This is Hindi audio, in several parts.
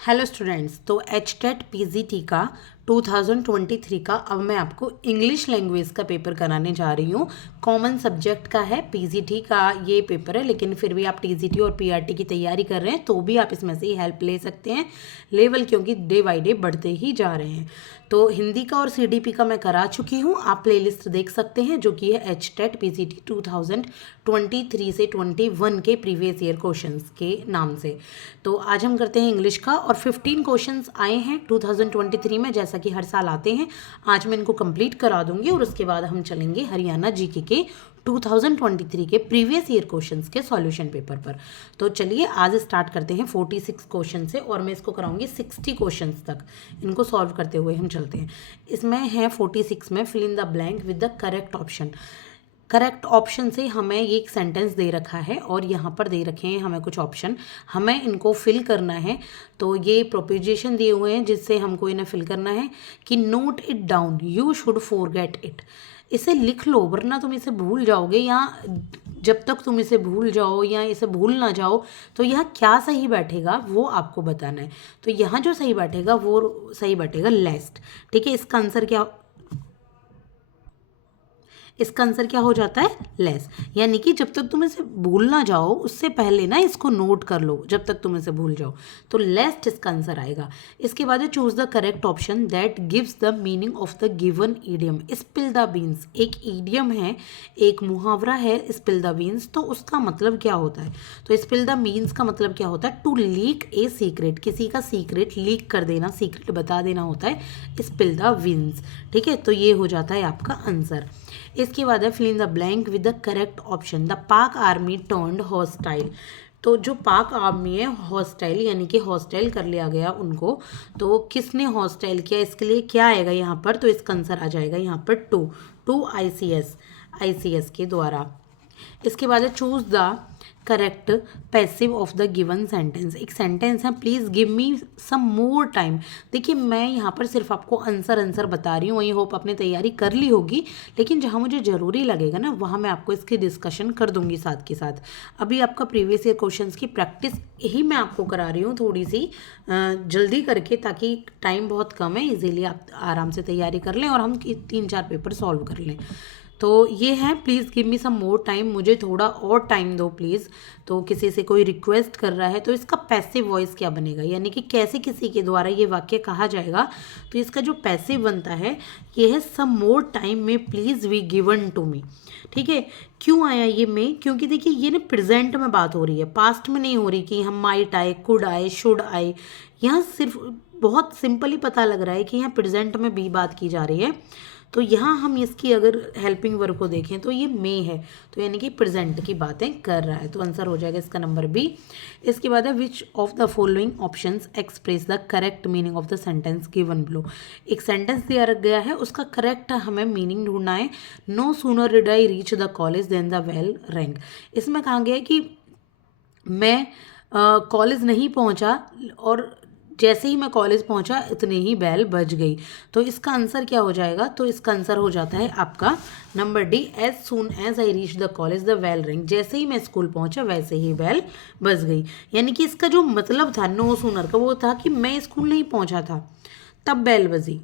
हेलो स्टूडेंट्स, तो H TET P G T का 2023 का अब मैं आपको इंग्लिश लैंग्वेज का पेपर कराने जा रही हूँ। कॉमन सब्जेक्ट का है, पी जी टी का ये पेपर है, लेकिन फिर भी आप टी जी टी और पी आर टी की तैयारी कर रहे हैं तो भी आप इसमें से ही हेल्प ले सकते हैं। लेवल क्योंकि डे बाई डे बढ़ते ही जा रहे हैं। तो हिंदी का और सी डी पी का मैं करा चुकी हूँ, आप प्ले लिस्ट देख सकते हैं जो कि है H TET P G T 2023 से 21 के प्रीवियस ईयर क्वेश्चंस के नाम से। तो आज हम करते हैं इंग्लिश का और 15 क्वेश्चंस आए हैं 2023 में, जैसा कि हर साल आते हैं। आज मैं इनको कंप्लीट करा दूंगी और उसके बाद हम चलेंगे हरियाणा जीके के 2023 के प्रीवियस ईयर क्वेश्चंस के सॉल्यूशन पेपर पर। तो चलिए आज स्टार्ट करते हैं 46 क्वेश्चन से और मैं इसको कराऊंगी 60 क्वेश्चंस तक। इनको सॉल्व करते हुए हम चलते हैं। इसमें है 46 में fill in the blank with the correct option. Correct option से हमें ये एक सेंटेंस दे रखा है और यहाँ पर दे रखे हैं हमें कुछ ऑप्शन, हमें इनको फिल करना है। तो ये प्रोपोजिशन दिए हुए हैं जिससे हमको इन्हें फिल करना है कि note it down, you should forget it. इसे लिख लो वरना तुम इसे भूल जाओगे, या जब तक तुम इसे भूल जाओ या इसे भूल ना जाओ तो यहाँ क्या सही बैठेगा वो आपको बताना है। तो यहाँ जो सही बैठेगा वो सही बैठेगा लेस्ट। ठीक है, इसका आंसर क्या हो जाता है लेस। यानी कि जब तक तुम इसे भूल ना जाओ उससे पहले ना इसको नोट कर लो, जब तक तुम इसे भूल जाओ। तो लेस्ट इसका आंसर आएगा। इसके बाद choose the correct option that gives the meaning of the given idiom. Spill the beans एक ईडियम है, एक मुहावरा है स्पिल द बीन्स। तो उसका मतलब क्या होता है? तो स्पिल द बीन्स का मतलब क्या होता है? टू लीक ए सीक्रेट, किसी का सीक्रेट लीक कर देना, सीक्रेट बता देना होता है स्पिल द बीन्स। ठीक है, तो ये हो जाता है आपका आंसर। इसके बाद है fill in the blank with the correct option. The Pak army turned hostile. तो जो पाक आर्मी है हॉस्टाइल, यानी कि हॉस्टाइल कर लिया गया उनको। तो किसने हॉस्टाइल किया, इसके लिए क्या आएगा यहाँ पर? तो इसका आंसर आ जाएगा यहाँ पर टू आईसीएस के द्वारा। इसके बाद है choose the correct passive of the given sentence. एक सेंटेंस है, please give me some more time. देखिए मैं यहाँ पर सिर्फ आपको आंसर बता रही हूँ, वही होप आपने तैयारी कर ली होगी, लेकिन जहाँ मुझे ज़रूरी लगेगा ना वहाँ मैं आपको इसकी डिस्कशन कर दूंगी साथ के साथ। अभी आपका प्रीवियस ईयर क्वेश्चंस की प्रैक्टिस ही मैं आपको करा रही हूँ थोड़ी सी जल्दी करके, ताकि टाइम बहुत कम है, इजीली आप आराम से तैयारी कर लें और हम 3-4 पेपर सॉल्व कर लें। तो ये है please give me some more time, मुझे थोड़ा और टाइम दो प्लीज़। तो किसी से कोई रिक्वेस्ट कर रहा है तो इसका पैसिव वॉइस क्या बनेगा, यानी कि कैसे किसी के द्वारा ये वाक्य कहा जाएगा। तो इसका जो पैसिव बनता है ये है सम मोर टाइम में please we given to me. ठीक है, क्यों आया ये में? क्योंकि देखिए ये ना प्रेजेंट में बात हो रही है, पास्ट में नहीं हो रही कि हम माइट आए, कुड आए, शुड आए। यहाँ सिर्फ बहुत सिंपली पता लग रहा है कि यहाँ प्रेजेंट में भी बात की जा रही है। तो यहाँ हम इसकी अगर हेल्पिंग वर्ब को देखें तो ये मे है, तो यानी कि प्रेजेंट की बातें कर रहा है। तो आंसर हो जाएगा इसका नंबर बी। इसके बाद है which of the following options express the correct meaning of the sentence given below. एक सेंटेंस दिया गया है, उसका करेक्ट हमें मीनिंग ढूंढना है। No sooner did I reach the college than the bell rang. इसमें कहा गया है कि मैं कॉलेज नहीं पहुंचा और जैसे ही मैं कॉलेज पहुंचा इतने ही बेल बज गई। तो इसका आंसर क्या हो जाएगा? तो इसका आंसर हो जाता है आपका number D, as soon as I reach the college the bell ring. जैसे ही मैं स्कूल पहुंचा वैसे ही बेल बज गई। यानी कि इसका जो मतलब था नो सूनर का वो था कि मैं स्कूल नहीं पहुंचा था तब बेल बजी।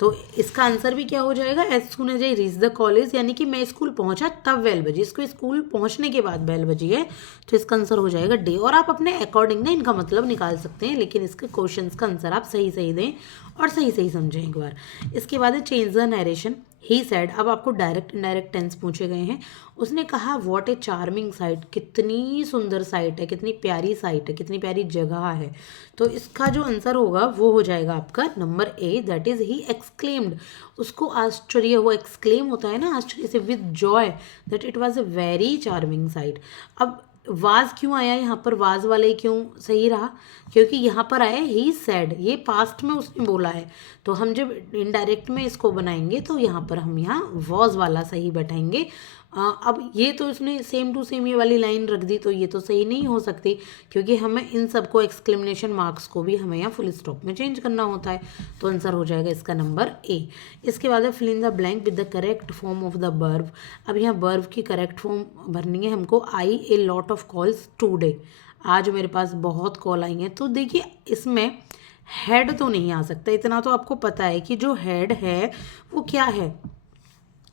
तो इसका आंसर भी क्या हो जाएगा? As soon as I reach the college, यानी कि मैं स्कूल पहुंचा तब बेल बजी, इसको स्कूल पहुंचने के बाद बेल बजी है। तो इसका आंसर हो जाएगा डी। और आप अपने अकॉर्डिंग ना इनका मतलब निकाल सकते हैं, लेकिन इसके क्वेश्चंस का आंसर आप सही सही दें और सही सही समझें एक बार। इसके बाद है change the narration. He said, अब आपको डायरेक्ट इनडायरेक्ट टेंस पूछे गए हैं। उसने कहा व्हाट ए चार्मिंग साइट, कितनी सुंदर साइट है, कितनी प्यारी साइट है, कितनी प्यारी जगह है। तो इसका जो आंसर होगा वो हो जाएगा आपका number A, that is he exclaimed. उसको आश्चर्य हुआ, एक्सक्लेम होता है ना आश्चर्य से, with Joy that it was a very charming site. अब वाज क्यों आया यहाँ पर, वाज वाले क्यों सही रहा? क्योंकि यहाँ पर आया ही सेड, ये पास्ट में उसने बोला है। तो हम जब इनडायरेक्ट में इसको बनाएंगे तो यहाँ पर हम यहाँ वॉज वाला सही बैठाएंगे। अब ये तो इसने सेम टू सेम ये वाली लाइन रख दी, तो ये तो सही नहीं हो सकती, क्योंकि हमें इन सबको एक्सक्लेमेशन मार्क्स को भी हमें यहाँ फुल स्टॉप में चेंज करना होता है। तो आंसर हो जाएगा इसका नंबर ए। इसके बाद है fill in the blank with the correct form of the verb. अब यहाँ वर्ब की करेक्ट फॉर्म भरनी है हमको। I a lot of calls today. आज मेरे पास बहुत कॉल आई हैं। तो देखिए इसमें हेड तो नहीं आ सकता, इतना तो आपको पता है कि जो हेड है वो क्या है।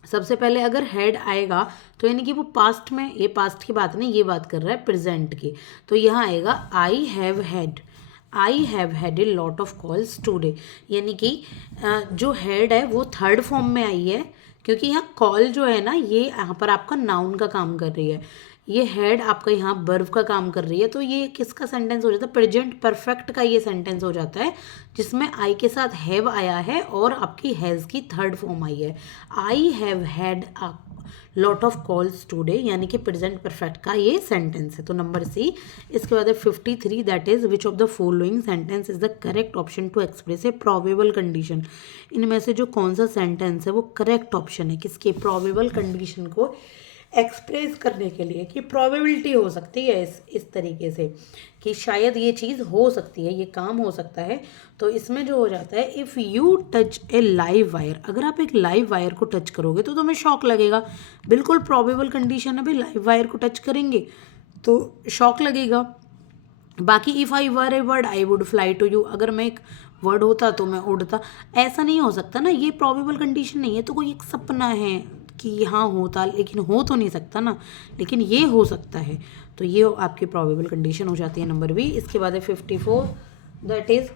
सबसे पहले अगर हेड आएगा तो यानी कि वो पास्ट में, ये पास्ट की बात नहीं, ये बात कर रहा है प्रेजेंट की। तो यहाँ आएगा I have had a lot of calls today, यानी कि जो हेड है वो थर्ड फॉर्म में आई है, क्योंकि यहाँ कॉल जो है ना ये यहाँ पर आपका नाउन का काम कर रही है, ये हेड आपका यहाँ वर्ब का काम कर रही है। तो ये किसका सेंटेंस हो जाता है, प्रेजेंट परफेक्ट का ये सेंटेंस हो जाता है, जिसमें आई के साथ हैव आया है और आपकी हैज़ की थर्ड फॉर्म आई है। I have had a lot of calls today, यानी कि प्रेजेंट परफेक्ट का ये सेंटेंस है। तो नंबर सी। इसके बाद है 53, that is which of the following sentence is the correct option to express a probable condition. इनमें से जो कौन सा सेंटेंस है वो करेक्ट ऑप्शन है किसके, प्रोबेबल कंडीशन को एक्सप्रेस करने के लिए, कि प्रोबेबिलिटी हो सकती है इस तरीके से कि शायद ये चीज़ हो सकती है, ये काम हो सकता है। तो इसमें जो हो जाता है, if you touch A live wire, अगर आप एक लाइव वायर को टच करोगे तो तुम्हें शॉक लगेगा, बिल्कुल प्रोबेबल कंडीशन है भाई, लाइव वायर को टच करेंगे तो शॉक लगेगा। बाकी if I were a word I would fly to you, अगर मैं एक वर्ड होता तो मैं उड़ता, ऐसा नहीं हो सकता ना, ये प्रोबेबल कंडीशन नहीं है। तो कोई एक सपना है कि हाँ होता, लेकिन हो तो नहीं सकता ना, लेकिन ये हो सकता है। तो ये आपकी प्रोबेबल कंडीशन हो जाती है नंबर बी। इसके बाद है 54, that is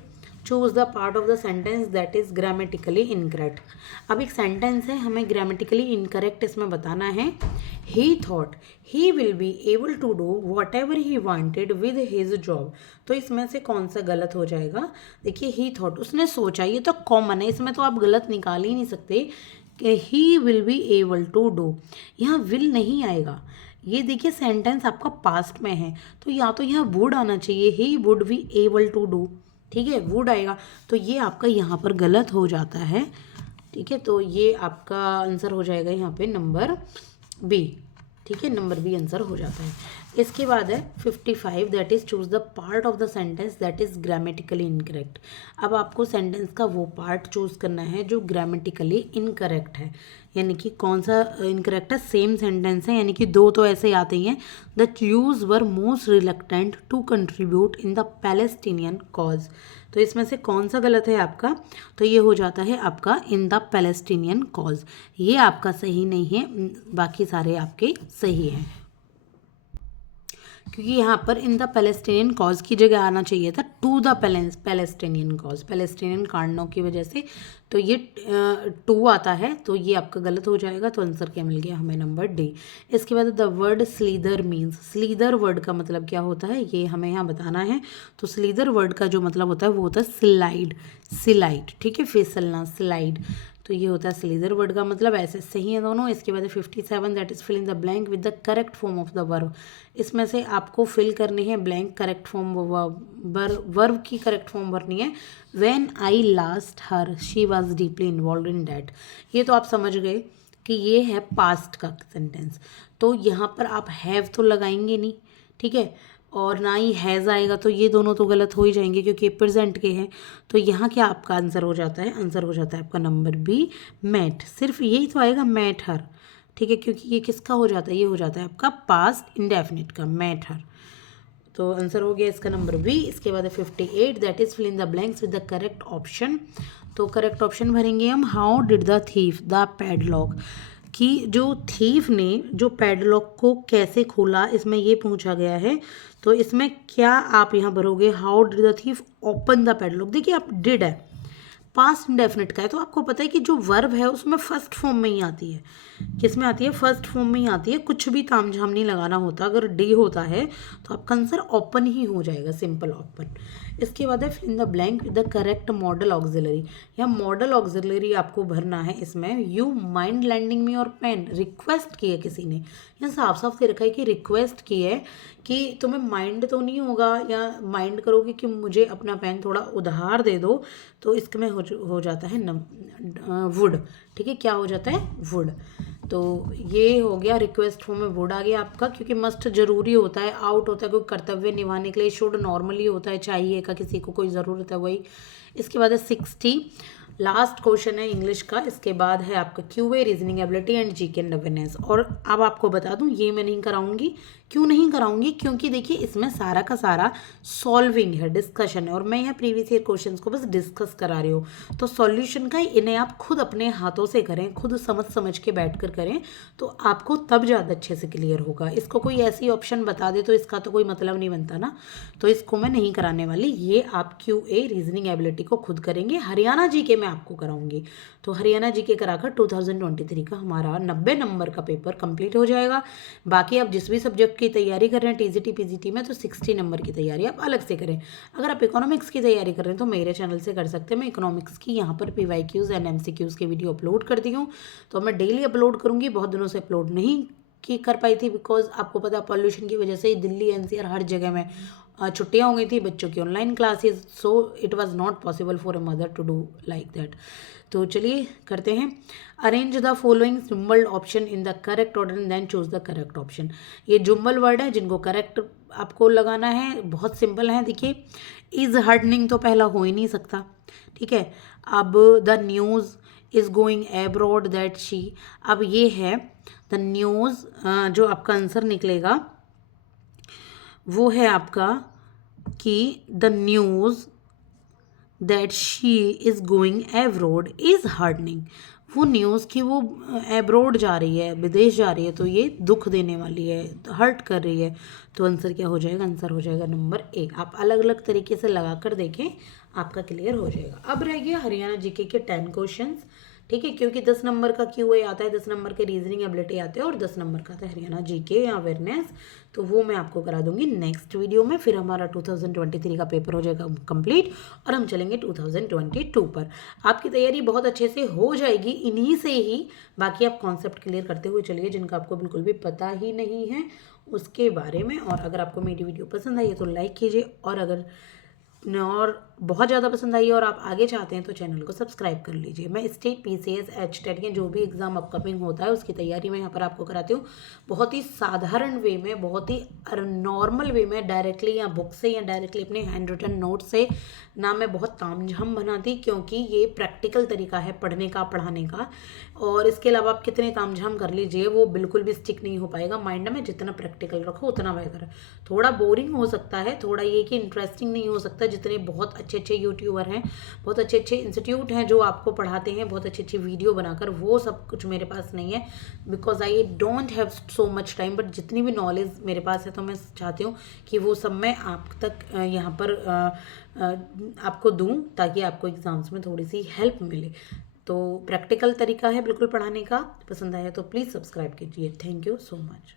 choose the part of the sentence that is grammatically incorrect. अब एक सेंटेंस है, हमें ग्रामेटिकली इनकरेक्ट इसमें बताना है। He thought he will be able to do whatever he wanted with his job. तो इसमें से कौन सा गलत हो जाएगा, देखिए ही थॉट, उसने सोचा, ये तो कॉमन है, इसमें तो आप गलत निकाल ही नहीं सकते कि he will be able to do, यहाँ विल नहीं आएगा। ये देखिए सेंटेंस आपका पास्ट में है, तो या तो यहाँ वुड आना चाहिए, he would be able to do, ठीक है, वुड आएगा, तो ये आपका यहाँ पर गलत हो जाता है, ठीक है। तो ये आपका आंसर हो जाएगा यहाँ पे नंबर बी, ठीक है, नंबर बी आंसर हो जाता है। इसके बाद है 55, that is choose the part of the sentence that is grammatically incorrect. अब आपको सेंटेंस का वो पार्ट चूज करना है जो ग्रामेटिकली इनकरेक्ट है, यानी कि कौन सा इनकरेक्ट है, सेम सेंटेंस है, यानी कि दो तो ऐसे ही आते ही हैं। The Jews were most reluctant to contribute in the Palestinian cause. तो इसमें से कौन सा गलत है आपका, तो ये हो जाता है आपका इन द पैलेस्टीनियन कॉज, ये आपका सही नहीं है, बाकी सारे आपके सही हैं, क्योंकि यहाँ पर इन द पैलेस्टीनियन कॉज की जगह आना चाहिए था to the Palestinian cause, Palestinian कांडों की वजह से, तो ये टू आता है, तो ये आपका गलत हो जाएगा। तो आंसर क्या मिल गया हमें, नंबर डी। इसके बाद द वर्ड स्लीदर मीन्स, स्लीदर वर्ड का मतलब क्या होता है ये हमें यहाँ बताना है। तो स्लीदर वर्ड का जो मतलब होता है वो होता है स्लाइड, स्लाइड, ठीक है, फिसलना, स्लाइड, तो ये होता है स्लीदर वर्ड का मतलब, ऐसे सही है दोनों। इसके बाद 57, that is fill in the blank with the correct form of the verb. इसमें से आपको फिल करनी है ब्लैंक, करेक्ट फॉर्म वर्ब की करेक्ट फॉर्म भरनी है। When I last her she was deeply involve in that, ये तो आप समझ गए कि ये है पास्ट का सेंटेंस, तो यहाँ पर आप हैव तो लगाएंगे नहीं, ठीक है, और ना ही हैज़ आएगा, तो ये दोनों तो गलत हो ही जाएंगे क्योंकि प्रेजेंट के हैं। तो यहाँ क्या आपका आंसर हो जाता है, आंसर हो जाता है आपका नंबर बी, मैट, सिर्फ यही तो आएगा, मैट हर, ठीक है, क्योंकि ये किसका हो जाता है, ये हो जाता है आपका पास्ट इंडेफिनिट का, मैट हर। तो आंसर हो गया इसका नंबर बी। इसके बाद 58, that is fill in the blanks with the correct option. तो करेक्ट ऑप्शन भरेंगे हम, how did the thief the padlock, कि जो थीफ ने जो पैडलॉक को कैसे खोला, इसमें ये पूछा गया है। तो इसमें क्या आप यहाँ भरोगे, how did the thief open the padlock. देखिए आप डिड है, पास्ट इंडेफिनिट का है, तो आपको पता है कि जो वर्ब है उसमें फर्स्ट फॉर्म में ही आती है, किस में आती है, फर्स्ट फॉर्म में ही आती है, कुछ भी तामझाम नहीं लगाना होता। अगर डी होता है तो आपका आंसर ओपन ही हो जाएगा, सिंपल ओपन। इसके बाद है fill in the blank with the correct modal auxiliary. या मॉडल ऑक्सिलरी आपको भरना है इसमें, यू माइंड लैंडिंग मी और पेन, रिक्वेस्ट की है किसी ने, यहाँ साफ साफ दे रखा है कि रिक्वेस्ट की है कि तुम्हें माइंड तो नहीं होगा, या माइंड करोगे कि मुझे अपना पेन थोड़ा उधार दे दो, तो इसमें हो जाता है वुड, ठीक है, क्या हो जाता है, वुड। तो ये हो गया, रिक्वेस्ट फॉर्म में वुड आ गया आपका, क्योंकि मस्ट जरूरी होता है, आउट होता है कोई कर्तव्य निभाने के लिए, शुड नॉर्मली होता है चाहिए का, किसी को कोई ज़रूरत है वही। इसके बाद है 60, लास्ट क्वेश्चन है इंग्लिश का। इसके बाद है आपका QA, reasoning ability and GK and awareness. और अब आपको बता दूं, ये मैं नहीं कराऊंगी क्यों नहीं कराऊंगी? क्योंकि देखिए इसमें सारा का सारा सॉल्विंग है, डिस्कशन है, और मैं यहाँ प्रीवियस ईयर क्वेश्चंस को बस डिस्कस करा रही हूँ। तो सॉल्यूशन का इन्हें आप खुद अपने हाथों से करें, खुद समझ समझ के बैठ कर करें, तो आपको तब ज़्यादा अच्छे से क्लियर होगा। इसको कोई ऐसी ऑप्शन बता दे तो इसका तो कोई मतलब नहीं बनता ना, तो इसको मैं नहीं कराने वाली। ये आप QA रीजनिंग एबिलिटी को खुद करेंगे। हरियाणा जीके में आपको कराऊंगी, तो हरियाणा जीके कराकर 2023 का हमारा 90 नंबर का पेपर कंप्लीट हो जाएगा। बाकी आप जिस भी सब्जेक्ट की तैयारी कर रहे हैं TGT PGT में, तो 60 नंबर की तैयारी आप अलग से करें। अगर आप इकोनॉमिक्स की तैयारी कर रहे हैं तो मेरे चैनल से कर सकते हैं। मैं इकोनॉमिक्स की यहाँ पर PYQs एंड MCQs की वीडियो अपलोड करती हूँ, तो मैं डेली अपलोड करूँगी। बहुत दिनों से अपलोड नहीं की कर पाई थी, बिकॉज आपको पता है पॉल्यूशन की वजह से दिल्ली NCR हर जगह में छुट्टियाँ हो गई थी, बच्चों की online classes, so it was not possible for a mother to do like that. तो चलिए करते हैं। Arrange the following jumbled option in the correct order and then choose the correct option. ये जुम्बल वर्ड है जिनको करेक्ट आपको लगाना है, बहुत सिंपल है। देखिए इज हार्डनिंग तो पहला हो ही नहीं सकता, ठीक है। अब the news is going abroad that she, अब ये है द न्यूज़, जो आपका आंसर निकलेगा वो है आपका कि the news that she is going abroad is hardening. वो न्यूज़ कि वो एब्रॉड जा रही है, विदेश जा रही है, तो ये दुख देने वाली है, हर्ट कर रही है। तो आंसर क्या हो जाएगा? आंसर हो जाएगा नंबर A। आप अलग अलग तरीके से लगा कर देखें, आपका क्लियर हो जाएगा। अब रह गया हरियाणा जीके के 10 क्वेश्चंस, ठीक है, क्योंकि 10 नंबर का QA आता है, 10 नंबर के रीजनिंग एबिलिटी आते हैं, और 10 नंबर का आता है हरियाणा जीके या अवेयरनेस। तो वो मैं आपको करा दूंगी नेक्स्ट वीडियो में। फिर हमारा 2023 का पेपर हो जाएगा कंप्लीट, और हम चलेंगे 2022 पर। आपकी तैयारी बहुत अच्छे से हो जाएगी इन्हीं से ही। बाकी आप कॉन्सेप्ट क्लियर करते हुए चलिए, जिनका आपको बिल्कुल भी पता ही नहीं है उसके बारे में। और अगर आपको मेरी वीडियो पसंद आई है तो लाइक कीजिए, और बहुत ज़्यादा पसंद आई है और आप आगे चाहते हैं तो चैनल को सब्सक्राइब कर लीजिए। मैं स्टेट PCS HTET के जो भी एग्ज़ाम अपकमिंग होता है उसकी तैयारी मैं यहाँ पर आपको कराती हूँ, बहुत ही साधारण वे में, बहुत ही नॉर्मल वे में, डायरेक्टली या बुक से या डायरेक्टली अपने हैंड रिटन नोट से ना। मैं बहुत तामझाम बनाती, क्योंकि ये प्रैक्टिकल तरीका है पढ़ने का, पढ़ाने का। और इसके अलावा आप कितने तामझाम कर लीजिए, वो बिल्कुल भी स्टिक नहीं हो पाएगा माइंड में। जितना प्रैक्टिकल रखो उतना बेहतर है। थोड़ा बोरिंग हो सकता है, थोड़ा ये कि इंटरेस्टिंग नहीं हो सकता। जितने बहुत अच्छे अच्छे यूट्यूबर हैं, बहुत अच्छे अच्छे इंस्टीट्यूट हैं जो आपको पढ़ाते हैं बहुत अच्छी अच्छी वीडियो बनाकर, वो सब कुछ मेरे पास नहीं है, because I don't have so much time. But जितनी भी नॉलेज मेरे पास है, तो मैं चाहती हूँ कि वो सब मैं आप तक यहाँ पर आपको दूँ, ताकि आपको एग्ज़ाम्स में थोड़ी सी हेल्प मिले। तो प्रैक्टिकल तरीका है बिल्कुल पढ़ाने का। पसंद आया तो प्लीज़ सब्सक्राइब कीजिए। Thank you so much.